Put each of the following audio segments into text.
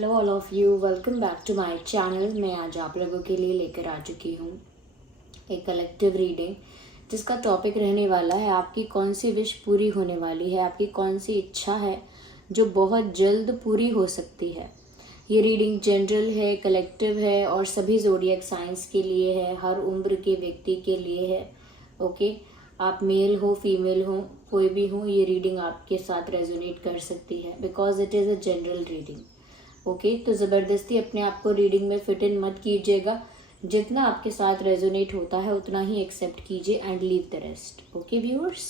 Hello all of you, welcome back to my channel. मैं आज आप लोगों के लिए लेकर आ चुकी हूँ एक कलेक्टिव रीडिंग जिसका टॉपिक रहने वाला है आपकी कौन सी विश पूरी होने वाली है, आपकी कौन सी इच्छा है जो बहुत जल्द पूरी हो सकती है। ये रीडिंग जनरल है, कलेक्टिव है और सभी ज़ोडिएक साइंस के लिए है, हर उम्र के व्यक्ति के लिए है। ओके, आप मेल हो फीमेल हो कोई भी हो, ये रीडिंग आपके साथ रेजोनेट कर सकती है because it is a general reading. Okay, तो ज़बरदस्ती अपने आप को रीडिंग में फिट इन मत कीजिएगा। जितना आपके साथ रेजोनेट होता है उतना ही एक्सेप्ट कीजिए and leave the rest. Okay viewers,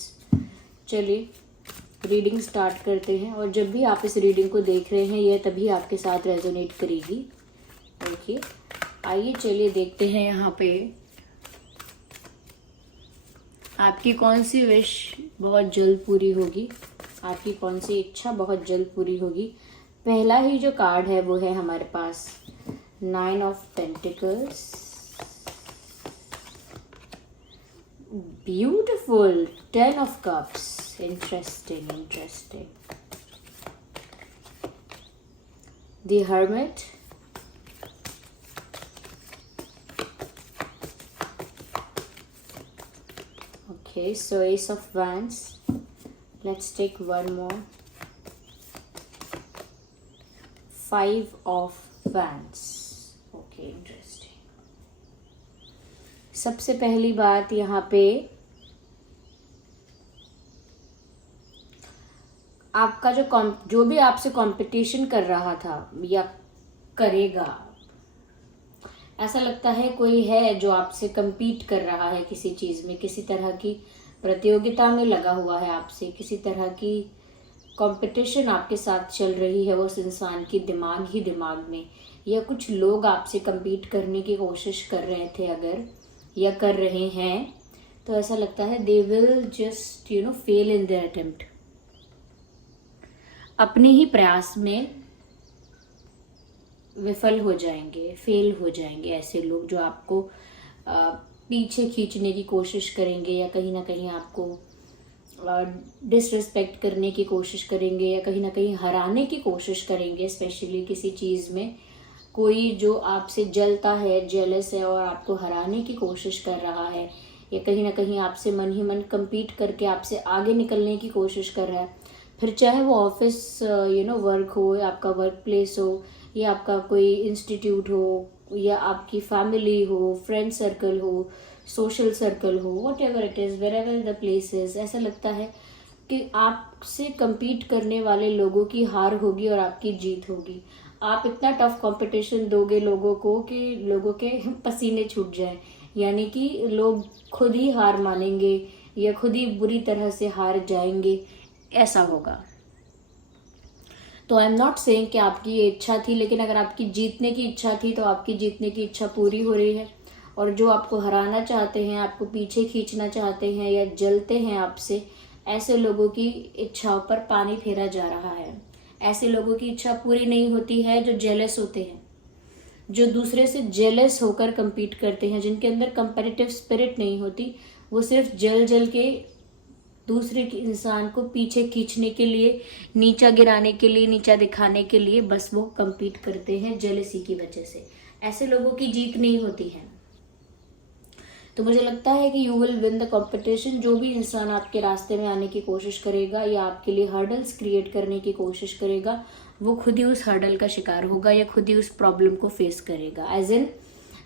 चलिए रीडिंग स्टार्ट करते हैं। और जब भी आप इस रीडिंग को देख रहे हैं यह तभी आपके साथ रेजोनेट करेगी। ओके, आइए चलिए देखते हैं यहाँ पे आपकी कौन सी विश बहुत जल्द पूरी होगी, आपकी कौन सी इच्छा बहुत जल्द पूरी होगी। पहला ही जो कार्ड है वो है हमारे पास 9 of pentacles, beautiful 10 of cups, interesting the hermit, okay, so Ace of Wands. Let's take one more. 5 of Wands. Okay, interesting. सबसे पहली बात यहाँ पे आपका जो भी आपसे कंपटीशन कर रहा था या करेगा, ऐसा लगता है कोई है जो आपसे compete कर रहा है किसी चीज़ में, किसी तरह की प्रतियोगिता में लगा हुआ है आपसे, किसी तरह की कंपटीशन आपके साथ चल रही है उस इंसान की दिमाग में, या कुछ लोग आपसे compete करने की कोशिश कर रहे थे अगर या कर रहे हैं, तो ऐसा लगता है they will just fail in their attempt। अपने ही प्रयास में विफल हो जाएंगे, फेल हो जाएंगे ऐसे लोग जो आपको पीछे खींचने की कोशिश करेंगे या कहीं ना कहीं आपको डिसरिस्पेक्ट करने की कोशिश करेंगे या कहीं ना कहीं हराने की कोशिश करेंगे। स्पेशली किसी चीज़ में कोई जो आपसे जलता है, जेलस है और आपको हराने की कोशिश कर रहा है, या कहीं ना कहीं आपसे मन ही मन compete करके आपसे आगे निकलने की कोशिश कर रहा है। फिर चाहे वो ऑफिस वर्क हो, या आपका वर्क प्लेस हो, या आपका कोई इंस्टीट्यूट हो, या आपकी फैमिली हो, फ्रेंड सर्कल हो, सोशल सर्कल हो, whatever it is, wherever the place is, ऐसा लगता है कि आपसे compete करने वाले लोगों की हार होगी और आपकी जीत होगी। आप इतना टफ कंपटीशन दोगे लोगों को कि लोगों के पसीने छूट जाए, यानी कि लोग खुद ही हार मानेंगे या खुद ही बुरी तरह से हार जाएंगे, ऐसा होगा। तो आई एम नॉट सेइंग कि आपकी ये इच्छा थी, लेकिन अगर आपकी जीतने की इच्छा थी तो आपकी जीतने की इच्छा पूरी हो रही है। और जो आपको हराना चाहते हैं, आपको पीछे खींचना चाहते हैं या जलते हैं आपसे, ऐसे लोगों की इच्छाओं पर पानी फेरा जा रहा है। ऐसे लोगों की इच्छा पूरी नहीं होती है जो जेलस होते हैं, जो दूसरे से जेलस होकर compete करते हैं, जिनके अंदर कंपेटिटिव स्पिरिट नहीं होती। वो सिर्फ जल के दूसरे के इंसान को पीछे खींचने के लिए, नीचा गिराने के लिए, नीचा दिखाने के लिए बस वो compete करते हैं जेलसी की वजह से। ऐसे लोगों की जीत नहीं होती है। तो मुझे लगता है कि you will win the competition. जो भी इंसान आपके रास्ते में आने की कोशिश करेगा या आपके लिए हर्डल्स क्रिएट करने की कोशिश करेगा, वो खुद ही उस हर्डल का शिकार होगा या खुद ही उस प्रॉब्लम को फेस करेगा। एज इन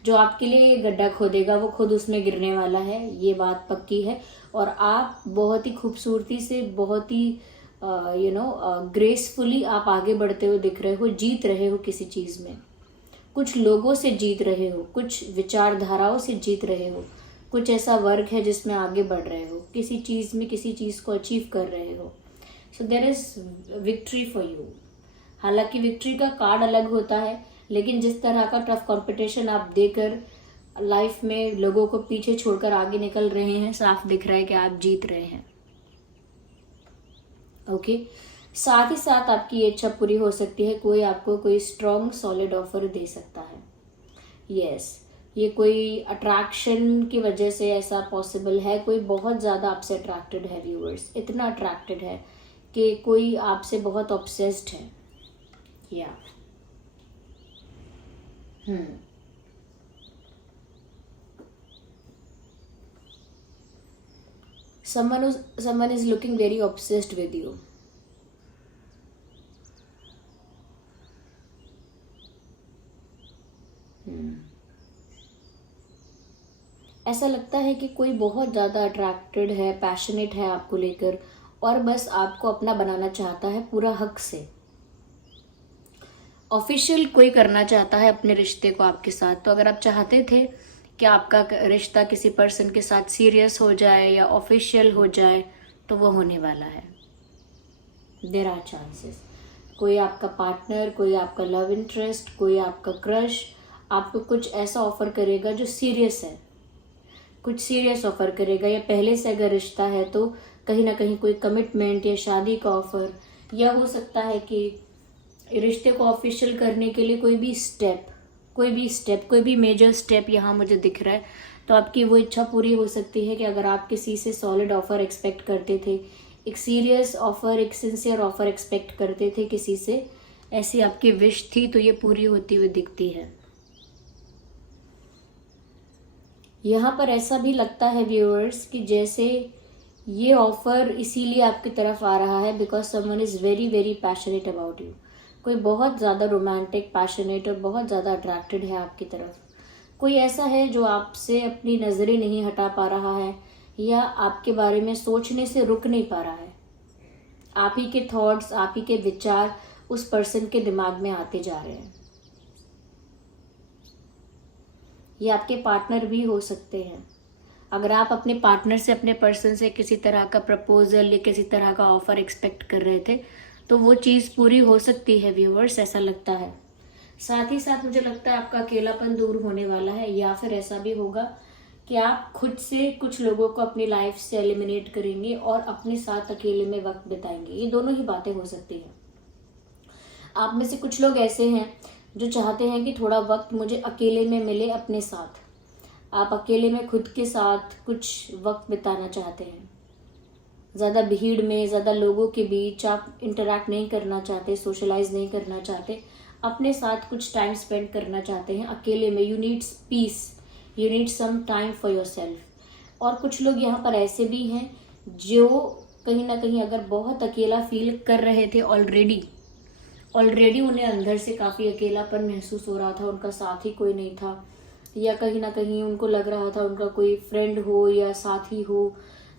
जो आपके लिए गड्ढा खोदेगा वो खुद उसमें गिरने वाला है, ये बात पक्की है। और आप बहुत ही खूबसूरती से, बहुत ही ग्रेसफुली आप आगे बढ़ते हुए दिख रहे हो, जीत रहे हो किसी चीज़ में, कुछ लोगों से जीत रहे हो, कुछ विचारधाराओं से जीत रहे हो, कुछ ऐसा वर्क है जिसमें आगे बढ़ रहे हो, किसी चीज़ में किसी चीज़ को अचीव कर रहे हो। So there is victory for you. हालांकि विक्ट्री का कार्ड अलग होता है, लेकिन जिस तरह का टफ कंपटीशन आप देकर लाइफ में लोगों को पीछे छोड़कर आगे निकल रहे हैं, साफ दिख रहा है कि आप जीत रहे हैं। ओके, साथ ही साथ आपकी ये इच्छा पूरी हो सकती है, कोई आपको कोई स्ट्रॉन्ग सॉलिड ऑफर दे सकता है। यस, ये कोई अट्रैक्शन की वजह से ऐसा पॉसिबल है। कोई बहुत ज़्यादा आपसे अट्रैक्टेड है व्यूअर्स, इतना अट्रैक्टेड है कि कोई आपसे बहुत ऑब्सेस्ड है। या Someone is looking very obsessed with you. ऐसा लगता है कि कोई बहुत ज़्यादा अट्रैक्टेड है, पैशनेट है आपको लेकर, और बस आपको अपना बनाना चाहता है पूरा हक से। ऑफिशियल कोई करना चाहता है अपने रिश्ते को आपके साथ। तो अगर आप चाहते थे कि आपका रिश्ता किसी पर्सन के साथ सीरियस हो जाए या ऑफिशियल हो जाए, तो वो होने वाला है। There are chances. कोई आपका पार्टनर, कोई आपका लव इंटरेस्ट, कोई आपका क्रश आपको कुछ ऐसा ऑफर करेगा जो सीरियस है, कुछ सीरियस ऑफर करेगा। या पहले से अगर रिश्ता है तो कहीं ना कहीं कोई कमिटमेंट या शादी का ऑफर, या हो सकता है कि रिश्ते को ऑफिशियल करने के लिए कोई भी मेजर स्टेप यहाँ मुझे दिख रहा है। तो आपकी वो इच्छा पूरी हो सकती है कि अगर आप किसी से सॉलिड ऑफर एक्सपेक्ट करते थे, एक सीरियस ऑफर, एक सिंसियर ऑफर एक्सपेक्ट करते थे किसी से, ऐसी आपकी विश थी, तो ये पूरी होती हुई दिखती है। यहाँ पर ऐसा भी लगता है व्यूअर्स कि जैसे ये ऑफर इसीलिए आपकी तरफ आ रहा है because someone is very very passionate about you. कोई बहुत ज़्यादा रोमांटिक, पैशनेट और बहुत ज़्यादा अट्रैक्टेड है आपकी तरफ। कोई ऐसा है जो आपसे अपनी नज़रें नहीं हटा पा रहा है या आपके बारे में सोचने से रुक नहीं पा रहा है। आप ही के थॉट्स, आप ही के विचार उस पर्सन के दिमाग में आते जा रहे हैं। ये आपके पार्टनर भी हो सकते हैं। अगर आप अपने पार्टनर से, अपने पर्सन से किसी तरह का प्रपोजल या किसी तरह का ऑफर एक्सपेक्ट कर रहे थे, तो वो चीज़ पूरी हो सकती है व्यूअर्स, ऐसा लगता है। साथ ही साथ मुझे लगता है आपका अकेलापन दूर होने वाला है, या फिर ऐसा भी होगा कि आप खुद से कुछ लोगों को अपनी लाइफ से एलिमिनेट करेंगे और अपने साथ अकेले में वक्त बिताएंगे। ये दोनों ही बातें हो सकती हैं। आप में से कुछ लोग ऐसे हैं जो चाहते हैं कि थोड़ा वक्त मुझे अकेले में मिले अपने साथ। आप अकेले में खुद के साथ कुछ वक्त बिताना चाहते हैं। ज़्यादा भीड़ में, ज़्यादा लोगों के बीच आप इंटरैक्ट नहीं करना चाहते, सोशलाइज नहीं करना चाहते, अपने साथ कुछ टाइम स्पेंड करना चाहते हैं अकेले में। You need peace, you need some time for yourself. और कुछ लोग यहाँ पर ऐसे भी हैं जो कहीं ना कहीं अगर बहुत अकेला फील कर रहे थे ऑलरेडी उन्हें अंदर से काफ़ी अकेलापन महसूस हो रहा था, उनका साथी कोई नहीं था, या कहीं ना कहीं उनको लग रहा था उनका कोई फ्रेंड हो या साथी हो,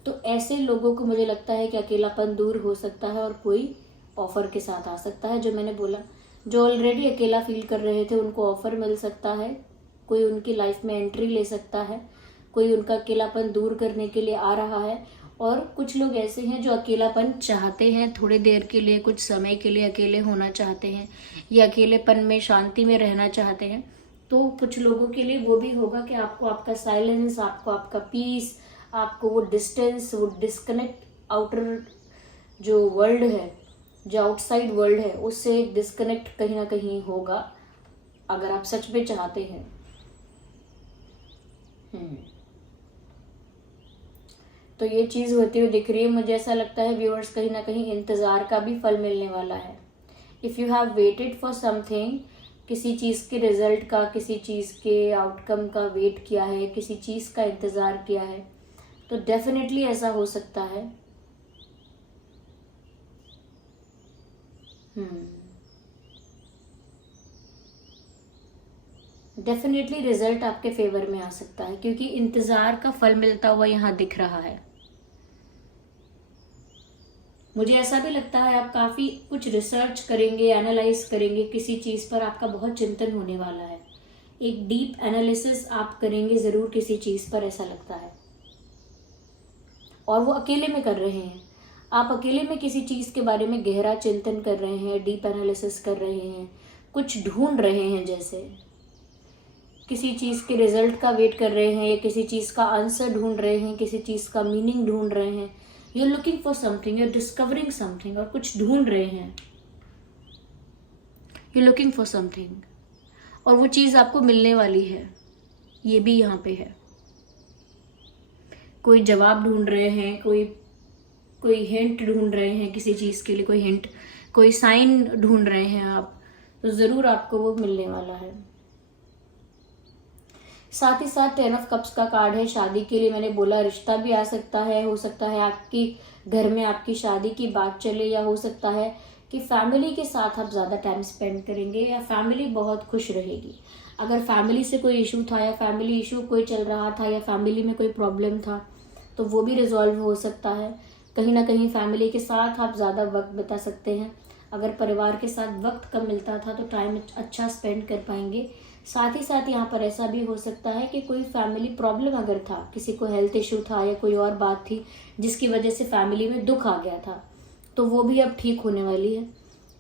तो ऐसे लोगों को मुझे लगता है कि अकेलापन दूर हो सकता है और कोई ऑफर के साथ आ सकता है। जो मैंने बोला, जो ऑलरेडी अकेला फील कर रहे थे उनको ऑफर मिल सकता है, कोई उनकी लाइफ में एंट्री ले सकता है, कोई उनका अकेलापन दूर करने के लिए आ रहा है। और कुछ लोग ऐसे हैं जो अकेलापन चाहते हैं, थोड़ी देर के लिए, कुछ समय के लिए अकेले होना चाहते हैं या अकेलेपन में, शांति में रहना चाहते हैं। तो कुछ लोगों के लिए वो भी होगा कि आपको आपका साइलेंस, आपको आपका पीस, आपको वो डिस्टेंस, वो डिस्कनेक्ट, आउटर जो वर्ल्ड है, जो आउटसाइड वर्ल्ड है, उससे डिस्कनेक्ट कहीं ना कहीं होगा अगर आप सच में चाहते हैं। तो ये चीज़ होती हुई दिख रही है। मुझे ऐसा लगता है व्यूअर्स, कहीं ना कहीं इंतज़ार का भी फल मिलने वाला है। If you have waited for something, किसी चीज़ के रिजल्ट का, किसी चीज़ के आउटकम का वेट किया है, किसी चीज़ का इंतज़ार किया है, तो डेफिनेटली ऐसा हो सकता है। डेफिनेटली रिजल्ट आपके फेवर में आ सकता है, क्योंकि इंतजार का फल मिलता हुआ यहाँ दिख रहा है। मुझे ऐसा भी लगता है आप काफी कुछ रिसर्च करेंगे, एनालाइज करेंगे किसी चीज पर, आपका बहुत चिंतन होने वाला है। एक डीप एनालिसिस आप करेंगे जरूर किसी चीज पर, ऐसा लगता है। और वो अकेले में कर रहे हैं। आप अकेले में किसी चीज के बारे में गहरा चिंतन कर रहे हैं, डीप एनालिसिस कर रहे हैं, कुछ ढूंढ रहे हैं, जैसे किसी चीज के रिजल्ट का वेट कर रहे हैं या किसी चीज का आंसर ढूंढ रहे हैं, किसी चीज का मीनिंग ढूंढ रहे हैं। You are looking for something, you are discovering something, और कुछ ढूंढ रहे हैं। You are looking for something, और वो चीज आपको मिलने वाली है। ये भी यहाँ पे है। कोई जवाब ढूंढ रहे हैं, कोई हिंट ढूंढ रहे हैं किसी चीज के लिए, कोई हिंट, कोई साइन ढूंढ रहे हैं आप, तो जरूर आपको वो मिलने वाला है। साथ ही साथ 10 ऑफ कप्स का कार्ड है, शादी के लिए मैंने बोला रिश्ता भी आ सकता है, हो सकता है आपकी घर में आपकी शादी की बात चले, या हो सकता है कि फैमिली के साथ आप ज़्यादा टाइम स्पेंड करेंगे या फैमिली बहुत खुश रहेगी। अगर फैमिली से कोई इशू था या फैमिली इशू कोई चल रहा था या फैमिली में कोई प्रॉब्लम था तो वो भी रिजॉल्व हो सकता है। कहीं ना कहीं फैमिली के साथ आप ज़्यादा वक्त बिता सकते हैं। अगर परिवार के साथ वक्त कम मिलता था तो टाइम अच्छा स्पेंड कर पाएंगे। साथ ही साथ यहाँ पर ऐसा भी हो सकता है कि कोई फैमिली प्रॉब्लम अगर था, किसी को हेल्थ इशू था या कोई और बात थी जिसकी वजह से फैमिली में दुख आ गया था, तो वो भी अब ठीक होने वाली है।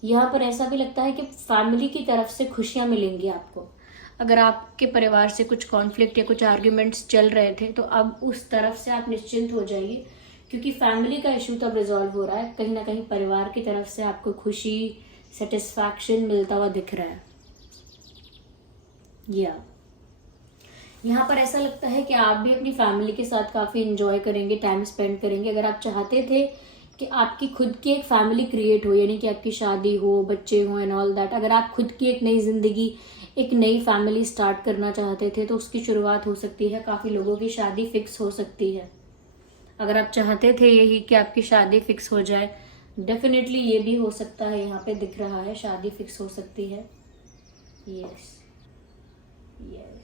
यहाँ पर ऐसा भी लगता है कि फैमिली की तरफ से खुशियाँ मिलेंगी आपको। अगर आपके परिवार से कुछ कॉन्फ्लिक्ट या कुछ आर्ग्यूमेंट्स चल रहे थे तो अब उस तरफ से आप निश्चिंत हो जाइए, क्योंकि फैमिली का इशू तब रिजॉल्व हो रहा है। कहीं ना कहीं परिवार की तरफ से आपको खुशी, सेटिस्फैक्शन मिलता हुआ दिख रहा है। यहाँ पर ऐसा लगता है कि आप भी अपनी फैमिली के साथ काफ़ी इंजॉय करेंगे, टाइम स्पेंड करेंगे। अगर आप चाहते थे कि आपकी खुद की एक फैमिली क्रिएट हो, यानी कि आपकी शादी हो, बच्चे हो एंड ऑल दैट, अगर आप खुद की एक नई जिंदगी, एक नई फैमिली स्टार्ट करना चाहते थे तो उसकी शुरुआत हो सकती है। काफ़ी लोगों की शादी फिक्स हो सकती है। अगर आप चाहते थे यही कि आपकी शादी फिक्स हो जाए, डेफिनेटली ये भी हो सकता है। यहाँ पे दिख रहा है शादी फिक्स हो सकती है। यस यस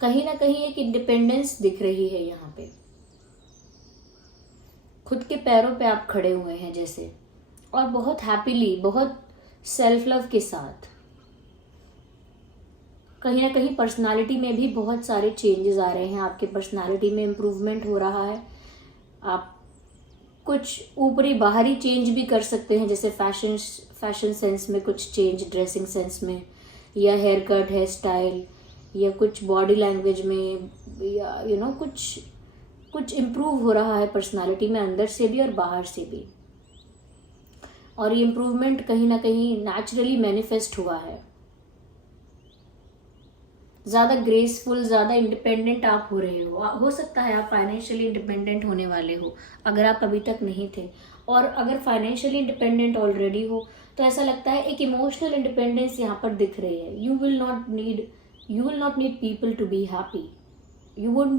कहीं ना कहीं एक इंडिपेंडेंस दिख रही है यहाँ पे। खुद के पैरों पे आप खड़े हुए हैं जैसे, और बहुत हैप्पीली, बहुत सेल्फ लव के साथ। कहीं ना कहीं पर्सनालिटी में भी बहुत सारे चेंजेस आ रहे हैं। आपके पर्सनालिटी में इम्प्रूवमेंट हो रहा है। आप कुछ ऊपरी बाहरी चेंज भी कर सकते हैं, जैसे फैशन सेंस में कुछ चेंज, ड्रेसिंग सेंस में, या हेयर कट, हेयर स्टाइल, या कुछ बॉडी लैंग्वेज में, या कुछ इम्प्रूव हो रहा है पर्सनालिटी में, अंदर से भी और बाहर से भी। और ये इम्प्रूवमेंट कहीं ना कहीं नेचुरली मैनिफेस्ट हुआ है। ज़्यादा ग्रेसफुल, ज़्यादा इंडिपेंडेंट आप हो रहे हो सकता है आप फाइनेंशियली इंडिपेंडेंट होने वाले हो अगर आप अभी तक नहीं थे। और अगर फाइनेंशियली इंडिपेंडेंट ऑलरेडी हो तो ऐसा लगता है एक इमोशनल इंडिपेंडेंस यहाँ पर दिख रही है। You will not need people to be happy. You won't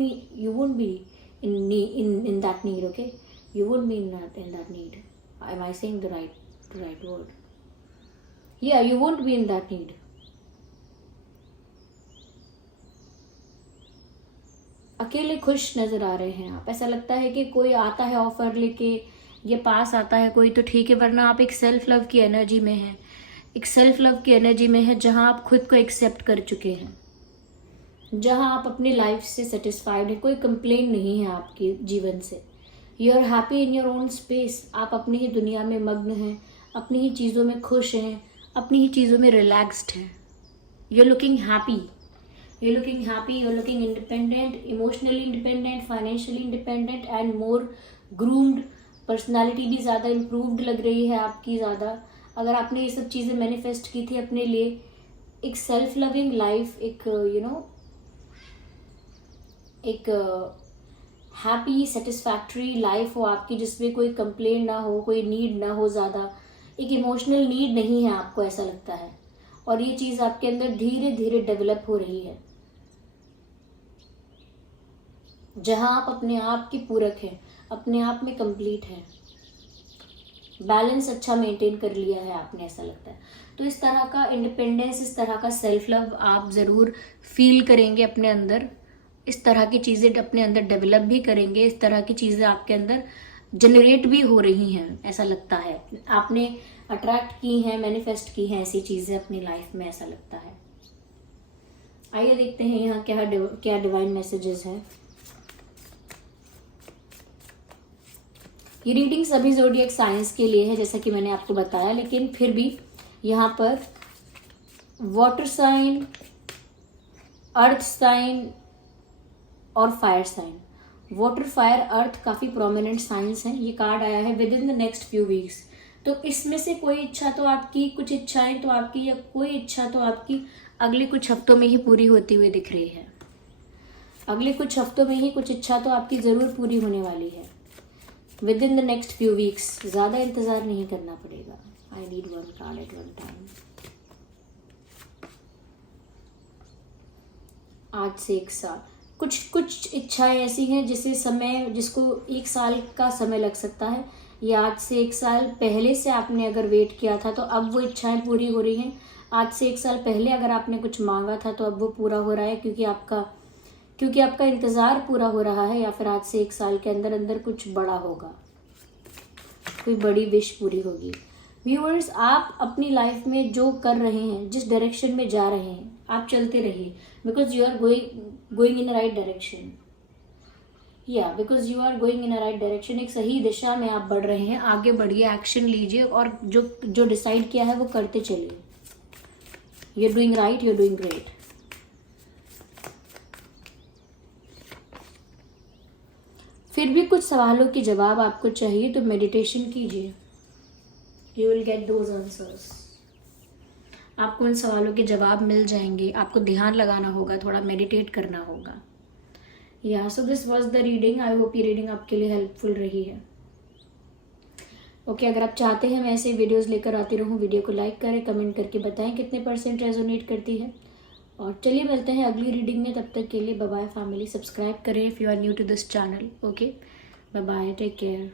be in that need, okay? You won't be in that need. Am I saying the right word? Yeah, you won't be in that need. अकेले खुश नजर आ रहे हैं आप। ऐसा लगता है कि कोई आता है ऑफर लेके, ये पास आता है कोई तो ठीक है, वरना आप एक सेल्फ लव की एनर्जी में हैं। एक सेल्फ लव की एनर्जी में है जहां आप खुद को एक्सेप्ट कर चुके हैं, जहां आप अपनी लाइफ से सेटिस्फाइड है। कोई कंप्लेन नहीं है आपके जीवन से। You are happy in your own space. आप अपनी ही दुनिया में मग्न हैं, अपनी ही चीज़ों में खुश हैं, अपनी ही चीज़ों में रिलैक्स्ड हैं। You are looking happy, you are looking independent, emotionally independent, financially independent and more groomed. Personality भी ज़्यादा इम्प्रूव्ड लग रही है आपकी ज़्यादा। अगर आपने ये सब चीज़ें मैनिफेस्ट की थी अपने लिए, एक सेल्फ लविंग लाइफ, एक हैप्पी सेटिस्फैक्ट्री लाइफ हो आपकी, जिसमें कोई कंप्लेन ना हो, कोई नीड ना हो ज़्यादा, एक इमोशनल नीड नहीं है आपको, ऐसा लगता है। और ये चीज़ आपके अंदर धीरे धीरे डेवलप हो रही है, जहां आप अपने आप की पूरक हैं, अपने आप में कंप्लीट हैं, बैलेंस अच्छा मेंटेन कर लिया है आपने, ऐसा लगता है। तो इस तरह का इंडिपेंडेंस, इस तरह का सेल्फ लव आप ज़रूर फील करेंगे अपने अंदर। इस तरह की चीज़ें अपने अंदर डेवलप भी करेंगे, इस तरह की चीज़ें आपके अंदर जनरेट भी हो रही हैं, ऐसा लगता है। आपने अट्रैक्ट की हैं, मैनिफेस्ट की हैं ऐसी चीज़ें अपनी लाइफ में, ऐसा लगता है। आइए देखते हैं यहाँ क्या डिवाइन मैसेजेस हैं। ये रीडिंग सभी ज़ोडिएक साइंस के लिए है, जैसा कि मैंने आपको बताया, लेकिन फिर भी यहाँ पर वाटर साइन, अर्थ साइन और फायर साइन। वाटर, फायर, अर्थ काफ़ी प्रोमिनेंट साइंस हैं। ये कार्ड आया है within the next few weeks. तो इसमें से कोई इच्छा तो आपकी, कुछ इच्छाएं तो आपकी, या कोई इच्छा तो आपकी अगले कुछ हफ्तों में ही पूरी होती हुई दिख रही है। अगले कुछ हफ्तों में ही कुछ इच्छा तो आपकी ज़रूर पूरी होने वाली है। Within the next few weeks, ज़्यादा इंतज़ार नहीं करना पड़ेगा। I need one card at one time. आज से 1 साल, कुछ इच्छाएं ऐसी हैं जिसको 1 साल का समय लग सकता है, या आज से 1 साल पहले से आपने अगर वेट किया था तो अब वो इच्छाएं पूरी हो रही हैं। आज से 1 साल पहले अगर आपने कुछ मांगा था तो अब वो पूरा हो रहा है, क्योंकि आपका इंतज़ार पूरा हो रहा है, या फिर आज से 1 साल के अंदर अंदर कुछ बड़ा होगा, कोई बड़ी विश पूरी होगी। व्यूअर्स, आप अपनी लाइफ में जो कर रहे हैं, जिस डायरेक्शन में जा रहे हैं, आप चलते रहिए, because you are going in right direction. Because you are going in a right direction. एक सही दिशा में आप बढ़ रहे हैं। आगे बढ़िए, एक्शन लीजिए, और जो डिसाइड किया है वो करते चलिए। You are doing right, you are doing great. फिर भी कुछ सवालों के जवाब आपको चाहिए तो मेडिटेशन कीजिए, you will get those answers. आपको उन सवालों के जवाब मिल जाएंगे। आपको ध्यान लगाना होगा, थोड़ा मेडिटेट करना होगा। So this was the reading. I hope ये रीडिंग आपके लिए हेल्पफुल रही है। अगर आप चाहते हैं मैं ऐसे वीडियोस लेकर आती रहूं, वीडियो को लाइक करें, कमेंट करके बताएं कितने % रेजोनेट करती है। और चलिए मिलते हैं अगली रीडिंग में। तब तक के लिए बाय बाय फैमिली। सब्सक्राइब करें if you are new to this channel. Bye bye, take care.